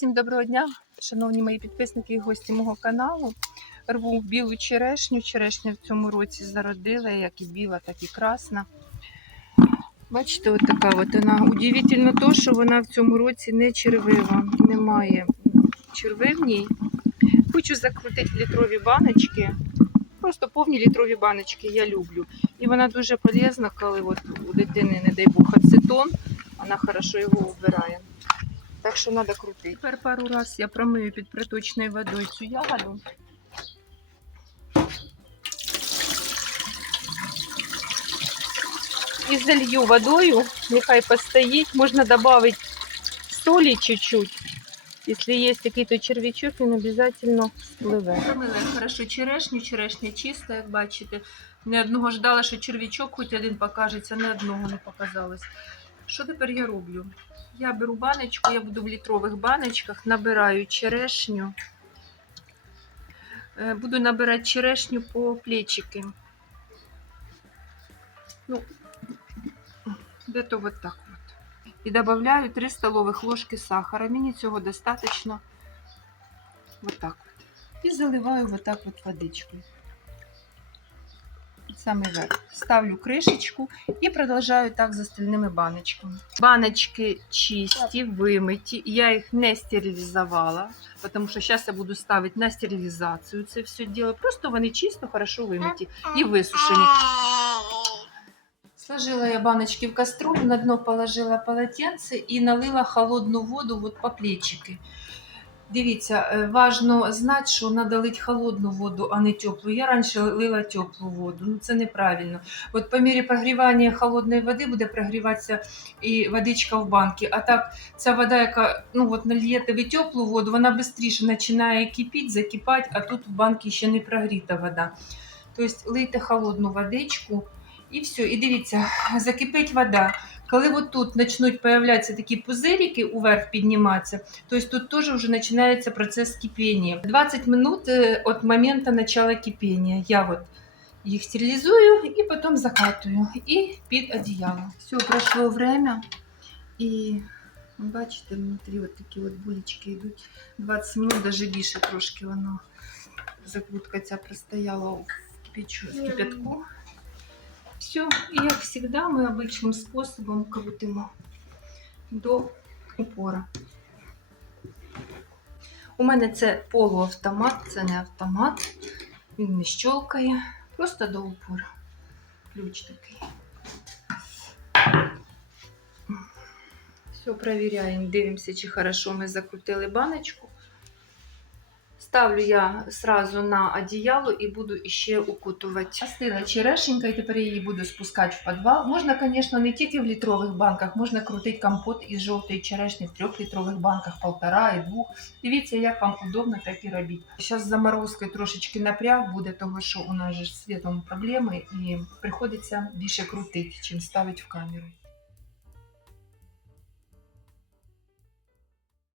Всім доброго дня, шановні мої підписники і гості мого каналу. Рву білу черешню. Черешня в цьому році зародила, як і біла, так і красна. Бачите, от така от вона. Удивительно то, що вона в цьому році не червива, немає черви в ній. Хочу закрутити літрові баночки. Просто повні літрові баночки я люблю. І вона дуже полезна, коли от у дитини, не дай Бог, ацетон, вона хорошо його вбирає. Так що треба крутити. Тепер пару раз я промию під проточною водою цю ягоду. І залью водою, нехай постоїть. Можна додати солі чуть-чуть. Якщо є який-то червячок, він обов'язково спливе. Хорошо черешню, черешня чиста, як бачите. Не одного ждала, що червячок хоч один покажеться, не одного не показалось. Що тепер я роблю? Я беру баночку, я буду в літрових баночках, набираю черешню. Е, Буду набирати черешню по плечики. Ну, где-то вот так вот. І додаю 3 столових ложки сахара. Мені цього достатньо. Вот так вот. І заливаю вот так вот водичкою. Самий верх. Ставлю кришечку і продовжую так з остальними баночками. Баночки чисті, вимиті. Я їх не стерилізувала, тому що зараз я буду ставити на стерилізацію це все діло. Просто вони чисто, хорошо вимиті і висушені. Сложила я баночки в кастрюлю, на дно положила полотенце і налила холодну воду от по плечики. Дивіться, е, важно знати, що треба лити холодну воду, а не теплу. Я раніше лила теплу воду. Ну це неправильно. От по мірі прогрівання холодної води буде прогріватися і водичка в банці. А так, ця вода, яка ну от нальєте ви теплу воду, вона швидше починає кипіти, закипати, а тут в банці ще не прогріта вода. Тобто лийте холодну водичку. І все, і дивіться, закипить вода. Коли от тут почнуть появлятися такі пузирики, уверх підніматися, то тут теж вже починається процес кипіння. 20 минут від моменту початку кипіння. Я от їх стерилізую і потім закатую. І під одіяло. Все, пройшло время. І бачите, внутрі от такі от булечки йдуть. 20 минут, навіть більше трошки воно закрутка ця простояла в кипятку. Все, і як завжди, ми обичним способом крутимо до упора. У мене це полуавтомат, це не автомат. Він не щолкає, просто до упора. Ключ такий. Все, перевіряємо, дивимося, чи хорошо ми закрутили баночку. Ставлю я сразу на одіяло і буду ще укутувати. Остила черешенька, і тепер я її буду спускати в підвал. Можна, звісно, не тільки в літрових банках, можна крутити компот із жовтої черешні в трьохлітрових банках, полтора і двох. Дивіться, як вам удобно, так і робіть. Зараз з заморозкою трошечки напряг буде, того що у нас же з світом проблеми, і приходиться більше крутити, чим ставити в камеру.